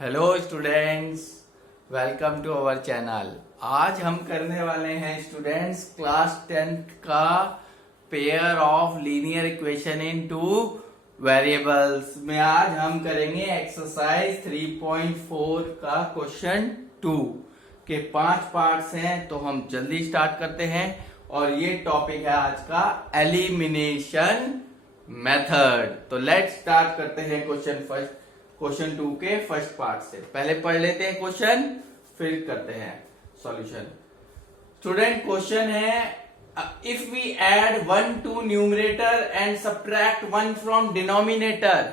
Hello students, welcome to our channel. आज हम करने वाले हैं स्टूडेंट्स क्लास 10th का pair of linear equation in two variables में। आज हम करेंगे एक्सरसाइज 3.4 का क्वेश्चन 2 के 5 पार्ट्स हैं, तो हम जल्दी स्टार्ट करते हैं। और ये टॉपिक है आज का एलिमिनेशन मेथड। तो लेट्स स्टार्ट करते हैं क्वेश्चन 2 के फर्स्ट पार्ट से। पहले पढ़ लेते हैं क्वेश्चन, फिर करते हैं सॉल्यूशन। स्टूडेंट क्वेश्चन है, if we add 1 to numerator and subtract 1 from denominator.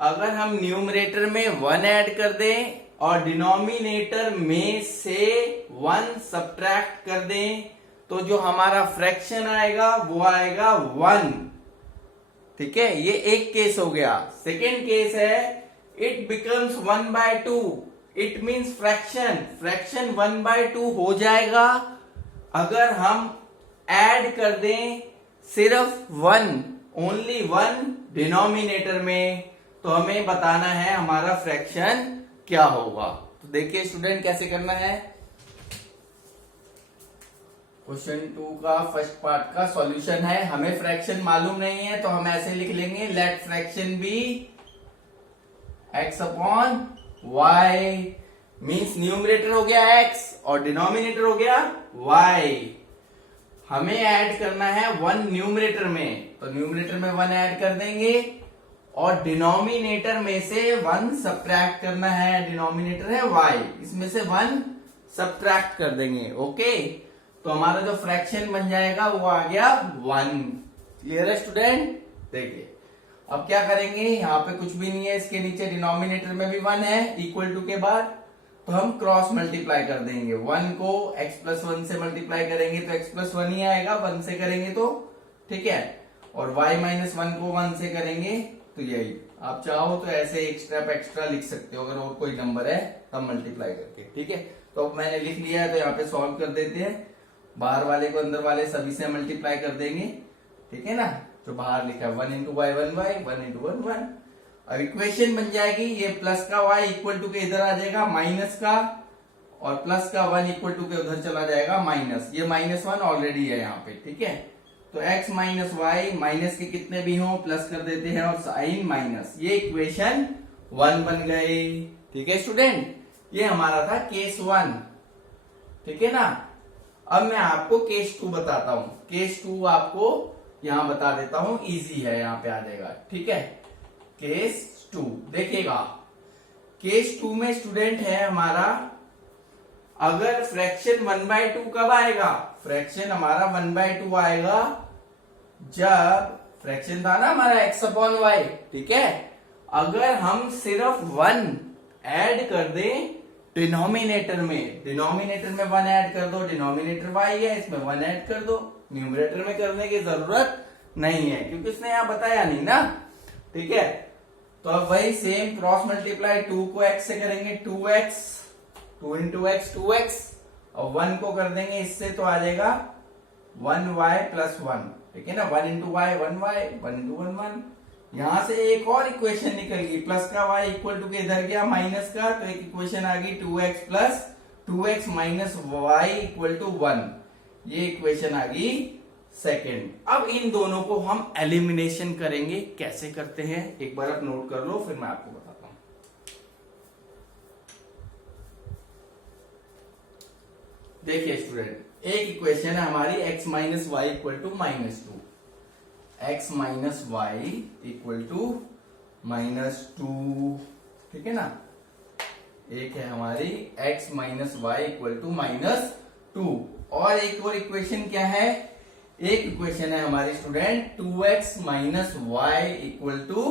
अगर हम न्यूमरेटर में 1 ऐड कर दें और डिनोमिनेटर में से 1 सब्ट्रैक्ट कर दें, तो जो हमारा फ्रैक्शन आएगा वो आएगा 1। ठीक है, ये एक केस हो गया। सेकेंड केस है, it becomes 1/2। it means fraction 1/2 हो जाएगा अगर हम ऐड कर दें सिर्फ 1, ओनली 1 डिनोमिनेटर में। तो हमें बताना है हमारा फ्रैक्शन क्या होगा। तो देखिए स्टूडेंट कैसे करना है। क्वेश्चन 2 का फर्स्ट पार्ट का सॉल्यूशन है। हमें फ्रैक्शन मालूम नहीं है तो हम ऐसे लिख लेंगे, let fraction be x upon y। Means numerator हो गया x और डिनोमिनेटर हो गया y। हमें ऐड करना है 1 न्यूमरेटर में, तो न्यूमरेटर में 1 ऐड कर देंगे और डिनोमिनेटर में से 1 सब्ट्रैक्ट करना है। डिनोमिनेटर है y, इसमें से 1 सब्ट्रैक्ट कर देंगे। ओके, तो हमारा जो फ्रैक्शन बन जाएगा वो आ गया 1। क्लियर है स्टूडेंट। देखिए अब क्या करेंगे, यहाँ पे कुछ भी नहीं है, इसके नीचे डिनोमिनेटर में भी 1 है इक्वल टू के बाद, तो हम क्रॉस मल्टीप्लाई कर देंगे। 1 को x+1 से मल्टीप्लाई करेंगे तो x+1 ही आएगा, 1 से करेंगे तो। ठीक है, और y-1 को 1 से करेंगे तो यही। आप चाहो तो ऐसे एक स्टेप एक्स्ट्रा लिख सकते हो, अगर और कोई नंबर है तब मल्टीप्लाई करके। ठीक है, तो अब मैंने लिख लिया है तो यहाँ पे सॉल्व कर देते हैं। बाहर वाले को अंदर वाले सभी से मल्टीप्लाई कर देंगे। ठीक है ना, जो बाहर लिखा है 1 इंटू वाई 1 वाई, 1 इंटू 1 1। अब इक्वेशन बन जाएगी, ये प्लस का y इक्वल टू के इधर आ जाएगा माइनस का, और प्लस का 1 इक्वल टू के उधर चला जाएगा माइनस। ये -1 ऑलरेडी है यहाँ पे। ठीक है, तो x माइनस वाई, माइनस के कितने भी हो प्लस कर देते हैं और साइन माइनस, ये इक्वेशन 1 बन गए। ठीक है स्टूडेंट, ये हमारा था केस 1। ठीक है ना, अब मैं आपको केस 2 बताता हूं। केस 2 आपको यहां बता देता हूं, इजी है, यहां पे आ जाएगा। ठीक है, केस 2 देखिएगा। केस 2 में स्टूडेंट है हमारा, अगर फ्रैक्शन 1/2 कब आएगा, फ्रैक्शन हमारा 1/2 आएगा जब फ्रैक्शन था ना हमारा x अपॉन वाई। ठीक है, अगर हम सिर्फ 1 ऐड कर दें डिनोमिनेटर में, डिनोमिनेटर में 1 ऐड कर दो, डिनोमिनेटर y है, इसमें 1 ऐड कर दो। न्यूमरेटर में करने की जरूरत नहीं है क्योंकि उसने यहां बताया नहीं ना। ठीक है, तो अब वही सेम क्रॉस मल्टीप्लाई 2 को x से करेंगे 2x, 2 इंटू एक्स 2x, और 1 को कर देंगे इससे तो आ जाएगा 1y प्लस 1। ठीक है ना, 1 इंटू वाई 1y, 1 इंटू 1 1। यहां से एक और इक्वेशन निकल गई, प्लस का y इक्वल टू के इधर गया माइनस का, तो एक इक्वेशन आ गई 2x plus 2x minus y equal to 1। ये इक्वेशन आ गई सेकेंड। अब इन दोनों को हम एलिमिनेशन करेंगे। कैसे करते हैं एक बार आप नोट कर लो, फिर मैं आपको बताता हूं। देखिए स्टूडेंट, एक इक्वेशन है हमारी x minus y equal to -2, x minus y equal to -2। ठीक है ना, एक है हमारी x minus y equal to -2, और एक और इक्वेशन क्या है, एक इक्वेशन है हमारी student 2x minus y equal to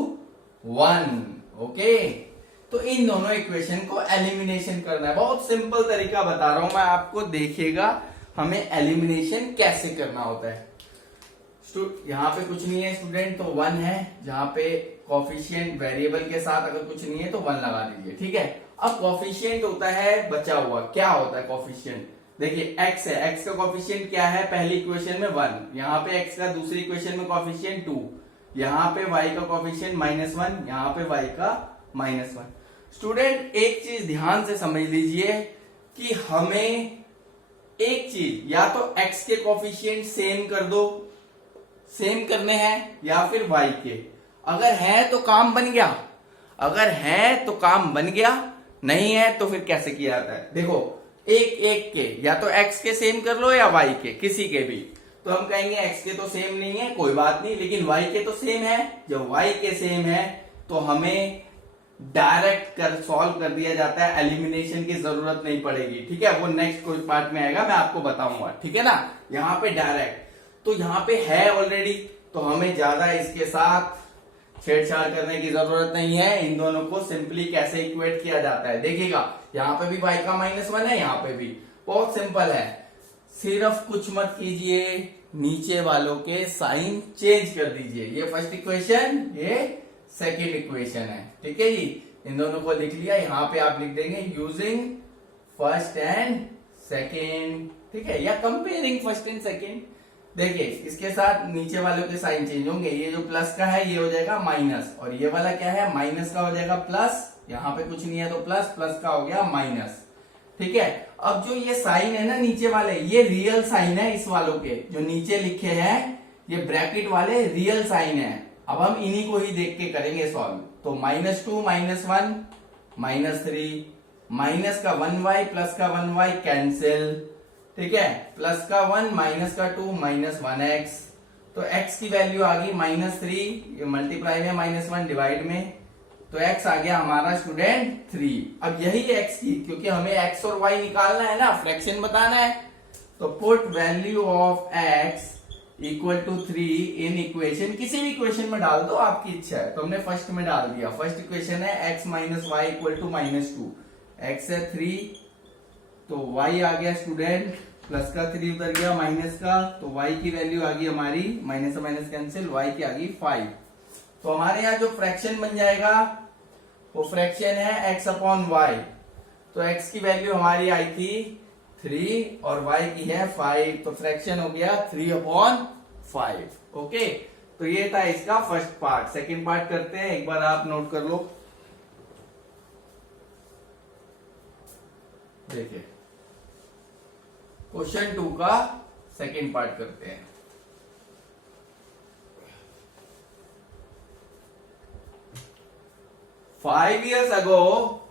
1। Okay, तो इन दोनों इक्वेशन को एलिमिनेशन करना है। बहुत सिंपल तरीका बता रहा हूं मैं आपको, देखिएगा हमें एलिमिनेशन कैसे करना होता है। यहाँ पे कुछ नहीं है स्टूडेंट, तो 1 है, जहां पे कॉफिशिएंट वेरिएबल के साथ अगर कुछ नहीं है तो 1 लगा दीजिए। ठीक है, अब कॉफिशिएंट होता है बचा हुआ। क्या होता है कॉफिशिएंट, देखिए x है, x का कॉफिशिएंट क्या है, पहली इक्वेशन में 1, यहाँ पे x का दूसरी इक्वेशन में कॉफिशिएंट 2, यहाँ पे y का कॉफिशिएंट -1, यहाँ पे y का -1। स्टूडेंट एक चीज ध्यान से समझ लीजिए कि हमें एक चीज या तो x के कोफिशिएंट सेम कर दो, सेम करने हैं, या फिर y के। अगर है तो काम बन गया, अगर है तो काम बन गया, नहीं है तो फिर कैसे किया जाता है। देखो एक एक के या तो x के सेम कर लो या y के, किसी के भी। तो हम कहेंगे x के तो सेम नहीं है, कोई बात नहीं, लेकिन y के तो सेम है। जब y के सेम है तो हमें डायरेक्ट कर सॉल्व कर दिया जाता है, एलिमिनेशन की जरूरत नहीं पड़ेगी। ठीक है, वो नेक्स्ट कोई पार्ट में आएगा, मैं आपको बताऊंगा। ठीक है ना, यहाँ पे डायरेक्ट, तो यहाँ पे है ऑलरेडी, तो हमें ज्यादा इसके साथ छेड़छाड़ करने की जरूरत नहीं है। इन दोनों को सिंपली कैसे इक्वेट किया जाता है देखिएगा, यहाँ पे भी y का -1 है, यहाँ पे भी। बहुत सिंपल है, सिर्फ कुछ मत कीजिए, नीचे वालों के साइन चेंज कर दीजिए। ये फर्स्ट इक्वेशन, ये सेकेंड इक्वेशन है। ठीक है जी, इन दोनों को लिख लिया। यहाँ पे आप लिख देंगे यूजिंग फर्स्ट एंड सेकेंड। ठीक है, या कंपेयरिंग फर्स्ट एंड सेकेंड। देखिए इसके साथ नीचे वालों के साइन चेंज होंगे। ये जो प्लस का है ये हो जाएगा माइनस, और ये वाला क्या है, माइनस का हो जाएगा प्लस। यहाँ पे कुछ नहीं है तो प्लस, प्लस का हो गया माइनस। ठीक है, अब जो ये साइन है ना नीचे वाले, ये रियल साइन है इस वालों के, जो नीचे लिखे हैं ये ब्रैकेट वाले रियल साइन है। अब हम इन्हीं को ही देख के करेंगे सॉल्व। तो -2 -1 -3, माइनस का 1y प्लस का 1y कैंसिल। ठीक है, प्लस का 1 माइनस का 2 -1x। तो x की वैल्यू आ गई -3, ये मल्टीप्लाई में -1 डिवाइड में, तो x आ गया हमारा स्टूडेंट 3। अब यही x की, क्योंकि हमें x और y निकालना है ना, फ्रैक्शन बताना है, तो put value of x equal to 3 in equation. किसी भी इक्वेशन में डाल दो, आपकी इच्छा है। तो हमने फर्स्ट में डाल दिया। फर्स्ट इक्वेशन है x minus y equal to -2, x है 3, तो y आ गया स्टूडेंट, प्लस का 3 उधर गया माइनस का, तो y की वैल्यू आ गई हमारी, माइनस से माइनस कैंसिल, y की आ गई 5। तो हमारे यहाँ जो फ्रैक्शन बन जाएगा वो फ्रैक्शन है x अपॉन वाई। तो x की वैल्यू हमारी आई थी 3 और y की है 5, तो फ्रैक्शन हो गया 3/5। ओके, तो ये था इसका फर्स्ट पार्ट। सेकंड पार्ट करते हैं, एक बार आप नोट कर लो। देखिए क्वेश्चन 2 का सेकंड पार्ट करते हैं। फाइव ईयर्स अगो,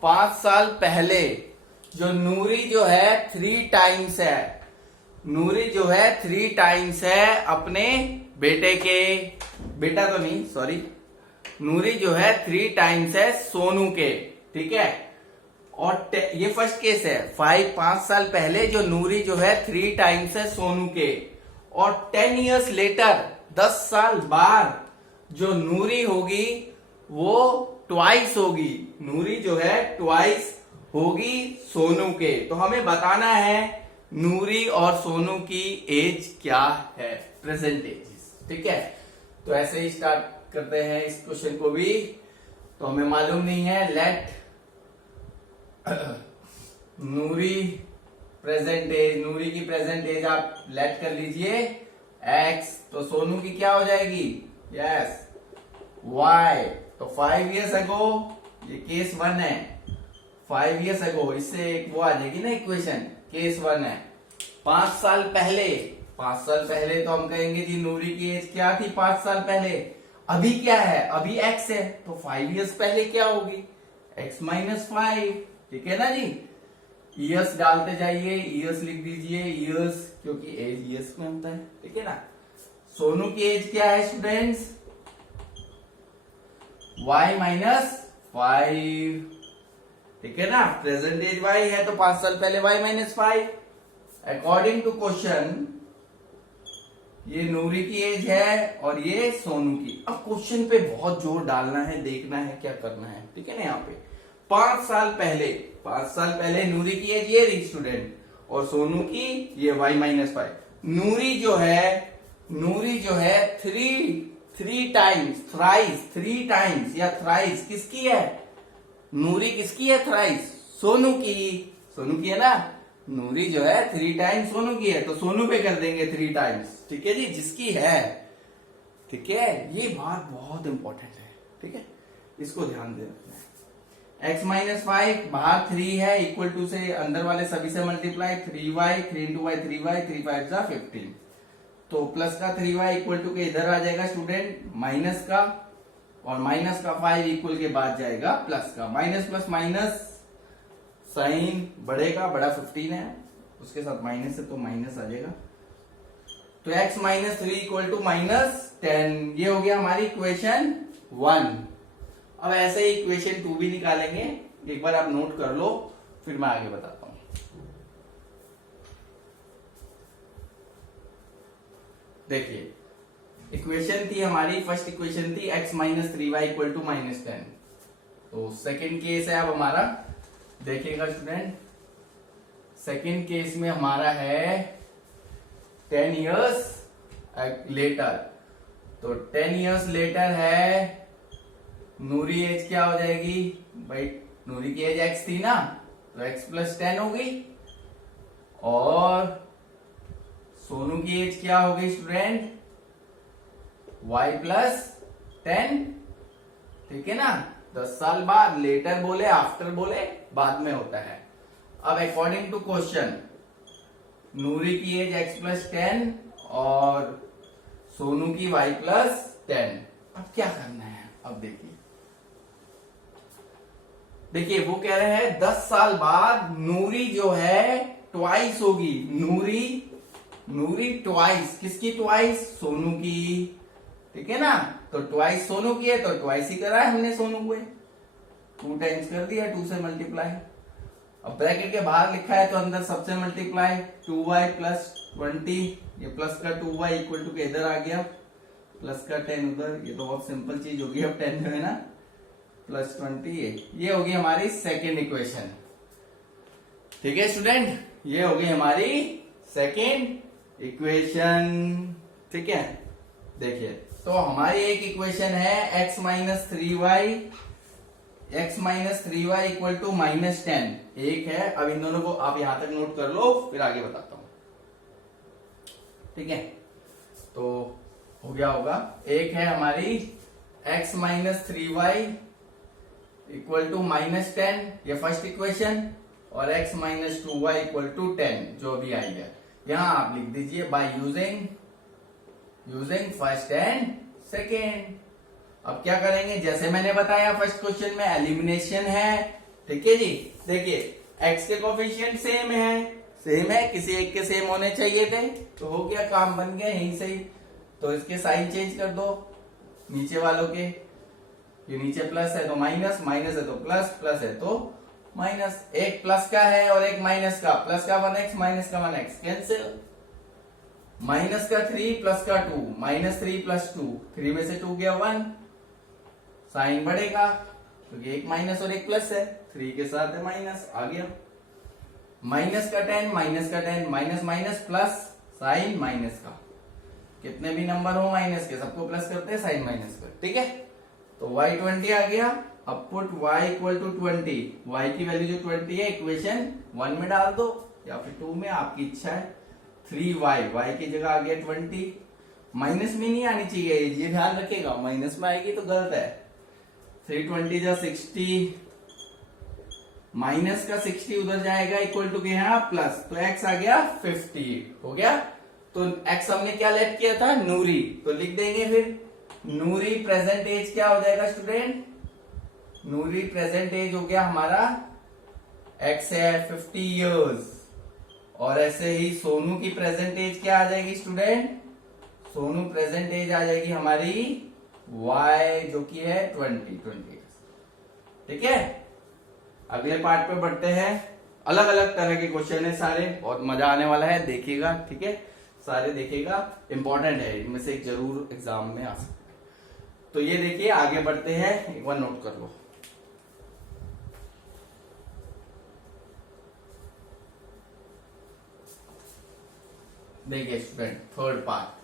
5 साल पहले, जो नूरी जो है 3 टाइम्स है, नूरी जो है 3 टाइम्स है अपने बेटे के, बेटा तो नहीं सॉरी, नूरी जो है 3 टाइम्स है सोनू के। ठीक है, और ये फर्स्ट केस है। 5 साल पहले जो नूरी जो है 3 टाइम्स है सोनू के, और 10 इयर्स लेटर, 10 साल बाद जो नूरी होगी वो ट्वाइस होगी। नूरी जो है ट्वाइस होगी सोनू के। तो हमें बताना है नूरी और सोनू की एज क्या है, प्रेजेंट एज। ठीक है, तो ऐसे ही स्टार्ट करते हैं इस क्वेश्चन को भी। तो हमें मालूम नहीं है, लेट नूरी प्रेजेंट एज, नूरी की प्रेजेंट एज आप लेट कर लीजिए x, तो सोनू की क्या हो जाएगी, यस y। तो 5 इयर्स अगो, ये केस 1 है, 5 इयर्स अगो, इससे एक वो आ जाएगी ना इक्वेशन, केस 1 है। 5 साल पहले, 5 साल पहले तो हम कहेंगे जी नूरी की एज क्या थी 5 साल पहले। अभी क्या है, अभी x है, तो 5 इयर्स पहले क्या होगी, x -5। ठीक है ना जी, ईयर्स डालते जाइए, ईयर्स लिख दीजिए, ईयर्स, क्योंकि एज ईयर्स में होता है। ठीक है ना, सोनू की एज क्या है स्टूडेंट्स, y -5। ठीक है ना, प्रेजेंट एज y है, तो 5 साल पहले y -5। अकॉर्डिंग टू क्वेश्चन ये नूरी की एज है और ये सोनू की। अब क्वेश्चन पे बहुत जोर डालना है, देखना है क्या करना है। ठीक है ना, यहाँ पे 5 साल पहले, 5 साल पहले नूरी की एज ये रही स्टूडेंट, और सोनू की ये y -5। नूरी जो है 3 टाइम्स, थ्राइस, 3 टाइम्स या थ्राइस किसकी है, नूरी किसकी है, थ्राइस सोनू की, सोनू की है ना। नूरी जो है 3 टाइम्स सोनू की है, तो सोनू पे कर देंगे 3 टाइम्स। ठीक है जी, जिसकी है। ठीक है, ये बात बहुत इंपॉर्टेंट है। ठीक है, इसको ध्यान दे रखना है। x माइनस 5 बाहर 3 है, इक्वल टू से अंदर वाले सभी से multiply, 3y, 3 into Y 3y, 3 5 जा 15। तो प्लस का 3y इक्वल टू के इधर आ जाएगा स्टूडेंट माइनस का, और माइनस का 5 इक्वल के बाद जाएगा प्लस का। माइनस प्लस माइनस साइन बढ़ेगा, बड़ा 15 है, उसके साथ माइनस है तो माइनस आ जाएगा। तो x minus 3 equal to minus 10, ये हो गया हमारी इक्वेशन 1। अब ऐसे ही इक्वेशन 2 भी निकालेंगे, एक बार आप नोट कर लो, फिर मैं आगे बताता हूं। देखिए इक्वेशन थी हमारी, फर्स्ट इक्वेशन थी x minus 3y equal to minus 10। तो सेकेंड केस है अब हमारा, देखिएगा स्टूडेंट, सेकेंड केस में हमारा है 10 इयर्स लेटर। तो 10 इयर्स लेटर है, नूरी एज क्या हो जाएगी भाई, नूरी की एज x थी ना, तो x प्लस 10 होगी, और सोनू की एज क्या होगी स्टूडेंट, y प्लस 10, ठीक है ना। 10 साल बाद, लेटर बोले आफ्टर बोले बाद में होता है। अब अकॉर्डिंग टू क्वेश्चन, नूरी की एज x प्लस 10 और सोनू की y प्लस 10। अब क्या करना है, अब देखिए वो कह रहे हैं 10 साल बाद नूरी जो है ट्वाइस होगी, नूरी ट्वाइस, किसकी ट्वाइस, सोनू की, ठीक है ना। तो ट्वाइस सोनू की है तो ट्वाइस ही करा है हमने सोनू को, 2 टाइम्स कर दिया, 2 से मल्टीप्लाई। अब ब्रैकेट के बाहर लिखा है तो अंदर सबसे मल्टीप्लाई, 2y प्लस 20, ये प्लस का 2y इक्वल टू के इधर आ गया, प्लस का 10 उधर, ये तो बहुत सिंपल चीज होगी। अब 10 जो है ना प्लस 20, ये होगी हमारी सेकेंड इक्वेशन, ठीक है स्टूडेंट, ये होगी हमारी सेकेंड इक्वेशन, ठीक है। देखिए तो हमारी एक इक्वेशन है x minus 3y equal to minus 10, एक है। अब इन दोनों को आप यहां तक नोट कर लो, फिर आगे बताता हूं, ठीक है। तो हो गया होगा, एक है हमारी x minus 3y equal to minus 10, ये फर्स्ट इक्वेशन, और x minus 2y equal to 10 जो भी आई है, यहां आप लिख दीजिए by using first and second. अब क्या करेंगे, जैसे मैंने बताया फर्स्ट क्वेश्चन में एलिमिनेशन है, ठीक है जी। देखिए x के कोफिशिएंट सेम है, किसी एक के सेम होने चाहिए थे, तो हो गया, काम बन गया यहीं से ही। तो इसके साइन चेंज कर दो, नीचे वालों के, ये नीचे प्लस है तो माइनस, माइनस है तो प्लस, प्लस है तो माइनस। एक प्लस का है और एक माइनस का, प्लस का 1x माइनस का 1x कैंसिल, माइनस का 3 प्लस का 2, माइनस 3 प्लस 2, 3 में से 2 गया 1, साइन बढ़ेगा क्योंकि एक माइनस और एक प्लस है, 3 के साथ है माइनस, आ गया। माइनस का 10 minus minus plus, sign minus का, कितने भी नंबर हो माइनस के सबको प्लस करते हैं साइन माइनस कर, ठीक है। तो y 20 आ गया। अब put y equal to 20, y की वैल्यू जो 20 है इक्वेशन 1 में डाल दो या फिर 2 में, आपकी इच्छा है। 3y, y की जगह आ गया 20, माइनस में नहीं आनी चाहिए, ये ध्यान रखिएगा, माइनस में आएगी तो गलत है। 320 जा 60, माइनस का 60 उधर जाएगा इक्वल टू के यहाँ प्लस, तो x आ गया 50, हो गया। तो x हमने क्या लेट किया था, नूरी, तो लिख देंगे फिर नूरी प्रेजेंट एज क्या हो जाएगा स्टूडेंट, नूरी प्रेजेंट एज हो गया हमारा x है 50 इयर्स, और ऐसे ही सोनू की प्रेजेंट एज क्या आ जाएगी स्टूडेंट, सोनू प्रेजेंट एज आ जाएगी हमारी y जो की है 20, ठीक है। अगले पार्ट पे बढ़ते हैं, अलग अलग तरह के क्वेश्चन है सारे, बहुत मजा आने वाला है, देखिएगा, ठीक है, सारे देखिएगा, इंपॉर्टेंट है, इनमें से एक जरूर एग्जाम में आ सकता है। तो ये देखिए, आगे बढ़ते हैं, एक बार नोट कर लो। देखिए student, third part,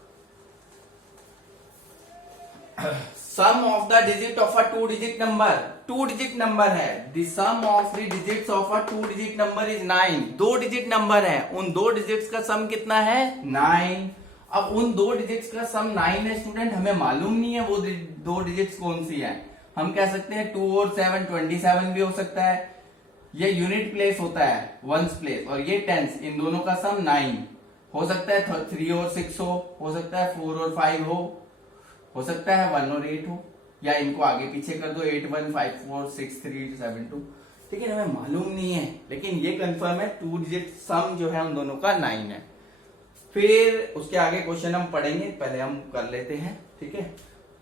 sum of the digit of a 2 digit number, 2 digit number है, the sum of the digits of a 2 digit number is 9, 2 digit number है, उन 2 डिजिट्स का सम कितना है 9। अब उन 2 डिजिट्स का सम 9 है स्टूडेंट, हमें मालूम नहीं है वो 2 डिजिट्स कौन सी है, हम कह सकते हैं 2 और 7 27 भी हो सकता है। ये यूनिट प्लेस होता है, वंस प्लेस, और ये टेंस, इन दोनों का सम 9 हो सकता है। 3 और 6 हो सकता है 4 और 5 हो सकता है 1 और 8 हो, या इनको आगे पीछे कर दो 8 1 5 4 6 3 7 2। लेकिन हमें मालूम नहीं है, लेकिन ये कंफर्म है 2 डिजिट सम जो है उन दोनों का 9 है। फिर उसके आगे क्वेश्चन हम पढ़ेंगे, पहले हम कर लेते हैं, ठीक है।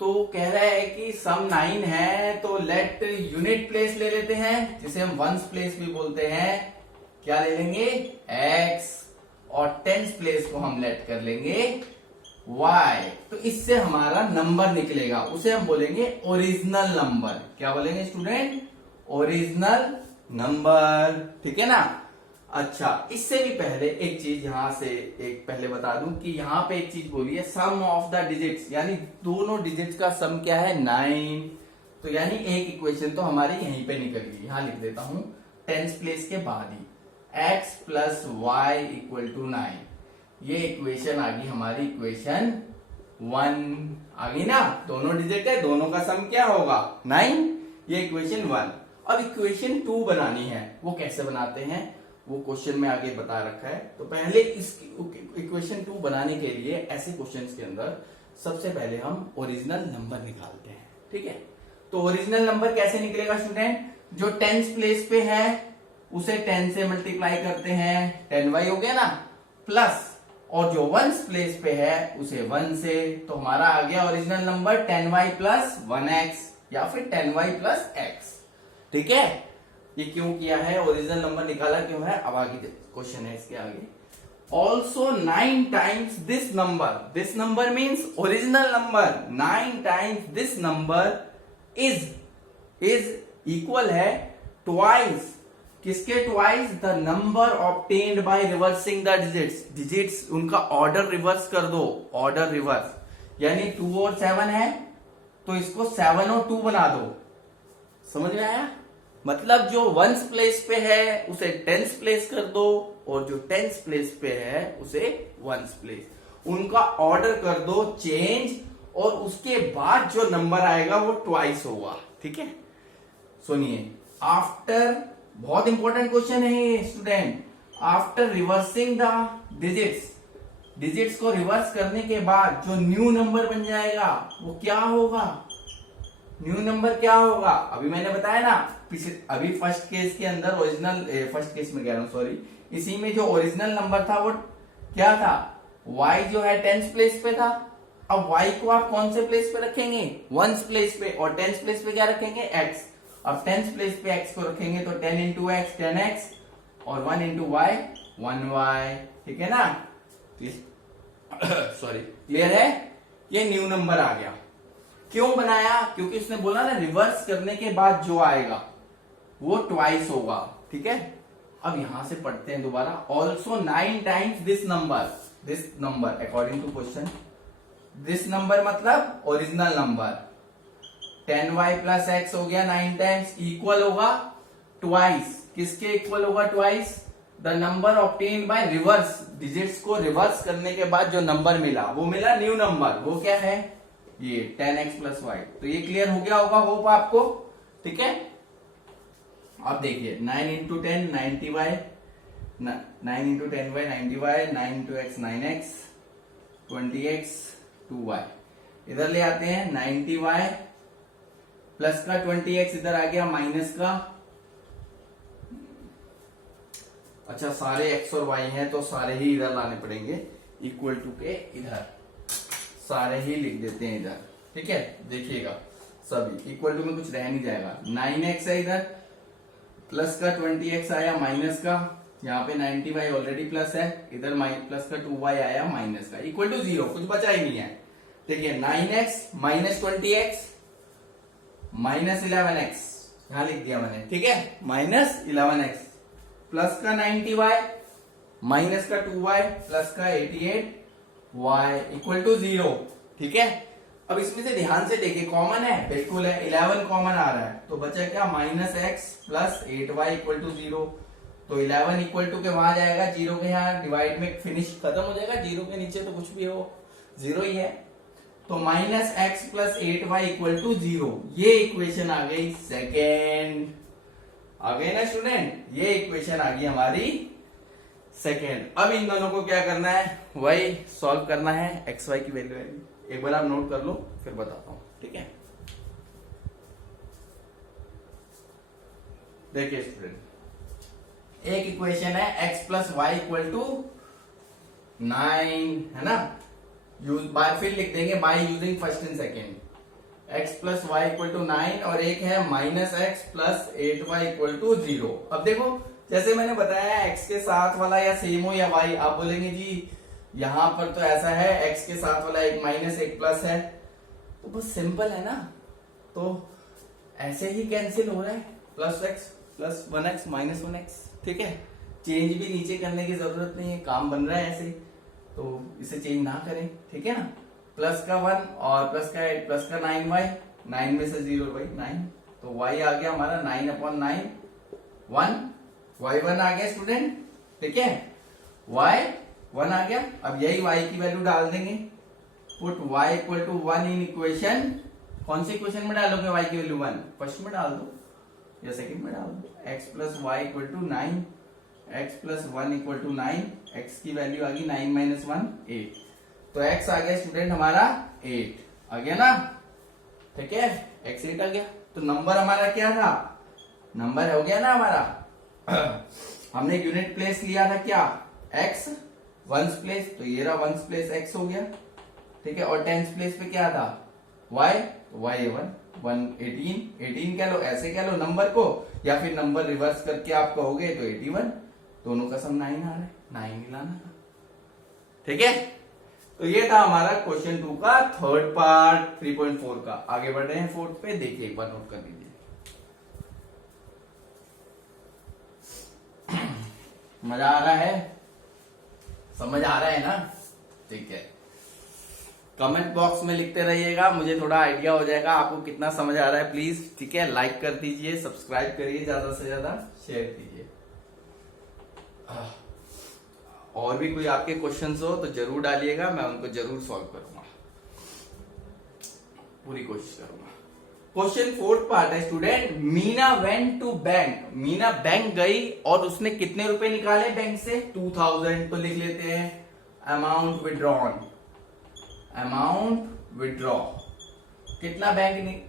तो कह रहा है कि सम 9 है, तो लेट यूनिट प्लेस ले लेते हैं, जिसे हम वंस प्लेस भी बोलते हैं। क्या ले लेंगे? x, और टेंस प्लेस को हम लेट कर लेंगे y। तो इससे हमारा नंबर निकलेगा, उसे हम बोलेंगे ओरिजिनल नंबर। क्या बोलेंगे स्टूडेंट? ओरिजिनल नंबर, ठीक है ना। अच्छा, इससे भी पहले एक चीज यहां से एक पहले बता दूं कि यहां पे एक चीज बोली है, सम ऑफ द डिजिट्स, यानी दोनों डिजिट्स का सम क्या है? 9। तो यानी एक इक्वेशन तो हमारी यहीं पे निकल गई। यहां लिख देता हूं टेंस प्लेस के बाद ही, x plus y equal to 9। ये इक्वेशन आ गई हमारी, इक्वेशन 1 आ गई ना। दोनों डिजिट है, दोनों का सम क्या होगा? 9। ये इक्वेशन 1। अब इक्वेशन 2 बनानी है, वो कैसे बनाते हैं वो क्वेश्चन में आगे बता रखा है। तो पहले इस इक्वेशन 2 बनाने के लिए ऐसे क्वेश्चंस के अंदर सबसे पहले हम ओरिजिनल नंबर निकालते हैं, ठीक है। तो ओरिजिनल नंबर कैसे निकलेगा स्टूडेंट? जो टेंस प्लेस पे है उसे 10 से मल्टीप्लाई करते हैं, 10y हो गया ना, प्लस, और जो वंस प्लेस पे है उसे 1 से। तो हमारा आ गया original number 10y plus 1x, या फिर 10y प्लस x, ठीक है। ये क्यों किया है, ओरिजिनल नंबर निकाला क्यों है, अब आगे क्वेश्चन है इसके आगे। Also 9 times this number means original number, 9 times this number is equal है ट्वाइस, किसके twice? The number obtained by reversing the digits उनका ऑर्डर रिवर्स कर दो, ऑर्डर रिवर्स, यानी 2 और 7 है तो इसको 7 और 2 बना दो। समझ में आया? मतलब जो वंस प्लेस पे है उसे टेंस प्लेस कर दो, और जो टेंस प्लेस पे है उसे वंस प्लेस, उनका ऑर्डर कर दो चेंज, और उसके बाद जो नंबर आएगा वो ट्वाइस होगा, ठीक है। सुनिए, आफ्टर, बहुत इंपॉर्टेंट क्वेश्चन है ये student, after reversing the digits को रिवर्स करने के बाद जो न्यू नंबर बन जाएगा वो क्या होगा? न्यू नंबर क्या होगा? अभी मैंने बताया ना, अभी फर्स्ट केस के अंदर ओरिजिनल, फर्स्ट केस में कह रहा हूं सॉरी, इसी में जो ओरिजिनल नंबर था वो क्या था? y जो है टेंस प्लेस पे था। अब y को आप कौन से प्लेस पे रखेंगे? वंस प्लेस पे, और टेंस प्लेस पे क्या रखेंगे? x। अब टेंस प्लेस पे x को रखेंगे तो 10 इंटू एक्स 10x, और 1 इंटू वाई 1y, ठीक है ना। सॉरी, क्लियर है? ये न्यू नंबर आ गया। क्यों बनाया? क्योंकि उसने बोला ना रिवर्स करने के बाद जो आएगा वो ट्वाइस होगा, ठीक है। अब यहां से पढ़ते हैं दोबारा। Also 9 times this number according to question, this number मतलब original number, 10y plus x हो गया 9 टाइम्स, इक्वल होगा ट्वाइस, किसके इक्वल होगा twice? The number obtained by reverse, digits को रिवर्स करने के बाद जो नंबर मिला वो मिला न्यू नंबर, वो क्या है? ये 10x प्लस वाई। तो ये क्लियर हो गया होगा होप आपको, ठीक है। अब देखिए 9 into 10 90y, 9 into 10y 90y, 9 into x 9x, 20x 2y। इधर ले आते हैं 90y प्लस का 20x इधर आ गया माइनस का, अच्छा सारे x और y हैं तो सारे ही इधर लाने पड़ेंगे, इक्वल टू के इधर सारे ही लिख देते हैं इधर, ठीक है। देखिएगा सभी इक्वल टू में कुछ रह नहीं जाएगा। 9x है इधर, प्लस का 20x आया माइनस का, यहाँ पे 90y ऑलरेडी प्लस है, इधर प्लस का 2y आया माइनस का, इक्वल टू 0, कुछ बचा ही नहीं है। देखिए 9x minus 20x minus 11x, यहां लिख दिया मैंने, ठीक है, माइनस 11x, प्लस का 90y माइनस का 2y प्लस का 88y इक्वल टू 0, ठीक है। अब इसमें से ध्यान से देखिए कॉमन है, बिल्कुल है, 11 कॉमन आ रहा है, तो बचा क्या? Minus x plus 8y equal to 0। तो 11 इक्वल टू के वहां जाएगा, 0 के यहाँ डिवाइड में फिनिश खत्म हो जाएगा, 0 के नीचे तो कुछ भी हो 0 ही है। तो minus x plus 8y equal to 0। ये इक्वेशन आ गई सेकेंड। आ गई ना स्टूडेंट, ये इक्वेशन आ गई हमारी सेकेंड। अब इन दोनों को क्या करना है, वही सॉल्व करना है। एक्स वाई की वैल्यू है, एक बार आप नोट कर लो फिर बताता हूं, ठीक है। देखिए स्टूडेंट, एक इक्वेशन है x plus y equal to 9, है ना। बाय फिर लिख देंगे by using first and second. x plus y equal to 9 और एक है minus x plus 8y equal to 0। अब देखो जैसे मैंने बताया x के साथ वाला या सेम हो या y, आप बोलेंगे जी यहां पर तो ऐसा है x के साथ वाला एक माइनस एक प्लस है, तो बस सिंपल है ना, तो ऐसे ही कैंसिल हो रहा है, plus x plus 1x minus 1x, ठीक है। चेंज भी नीचे करने की जरूरत नहीं है, काम बन रहा है ऐसे, तो इसे चेंज ना करें, ठीक है ना। प्लस का 1 और प्लस का 8 प्लस का 9y, 9 में से 0 भाई 9, तो y आ गया हमारा 9/9, 1 y1 आ गया स्टूडेंट, ठीक है। y1 आ गया। अब यही y की वैल्यू डाल देंगे, put y equal to 1 in equation. कौन सी इक्वेशन में डालोगे y की वैल्यू 1? फर्स्ट में डाल दो या सेकंड में डाल दो। x plus y equal to 9, x plus 1 equal to 9, x की वैल्यू आ गई 9 माइनस 1 8, तो x आ गया स्टूडेंट हमारा 8 आ गया ना, ठीक है। x 8 आ गया, तो नंबर हमारा क्या था, नंबर हो गया ना हमारा हमने यूनिट प्लेस लिया था क्या, x वंस प्लेस, तो ये रहा वंस प्लेस x हो गया, ठीक है। और टेंस प्लेस पे क्या था y, तो y 1 18 कह लो, ऐसे कह लो नंबर को, या फिर नंबर रिवर्स करके आप कहोगे तो 81, दोनों का सम 9 आ रहा है, 9 ही लाना था, ठीक है। तो ये था हमारा क्वेश्चन 2 का थर्ड पार्ट 3.4 का। आगे बढ़ रहे हैं फोर्थ पे, देखिए एक बार नोट कर लीजिए। मजा आ रहा है, समझ आ रहा है ना, ठीक है। कमेंट बॉक्स में लिखते रहिएगा, मुझे थोड़ा आइडिया हो जाएगा आपको कितना समझ आ रहा है, प्लीज, ठीक है। लाइक कर दीजिए, सब्सक्राइब करिए, ज्यादा से ज्यादा शेयर कीजिए। और भी कोई आपके क्वेश्चंस हो तो जरूर डालिएगा, मैं उनको जरूर सॉल्व करूंगा, पूरी कोशिश करूंगा। क्वेश्चन 4th पार्ट है student, Meena went to bank. Meena bank गई और उसने कितने रुपए निकाले बैंक से, 2000। तो लिख लेते हैं अमाउंट विड्रॉन, अमाउंट विड्रॉ। कितना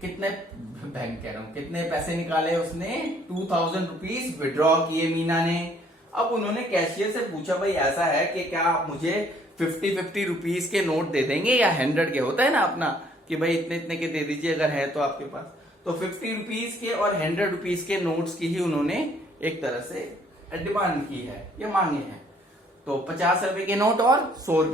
कितने बैंक कह रहा हूं, कितने पैसे निकाले उसने, 2000 रुपीज विड्रॉ किए मीना ने। अब उन्होंने कैशियर से पूछा भाई ऐसा है कि क्या आप मुझे 50-50 रुपीज के नोट दे देंगे, या 100 के, होता है ना अपना कि भाई इतने इतने के दे दीजिए अगर है तो आपके पास। तो 50 रुपीज के और 100 रुपीज के नोट्स की ही उन्होंने एक तरह से डिमांड की है, या मांगे हैं। तो 50 रुपए के नोट और 100 रुपए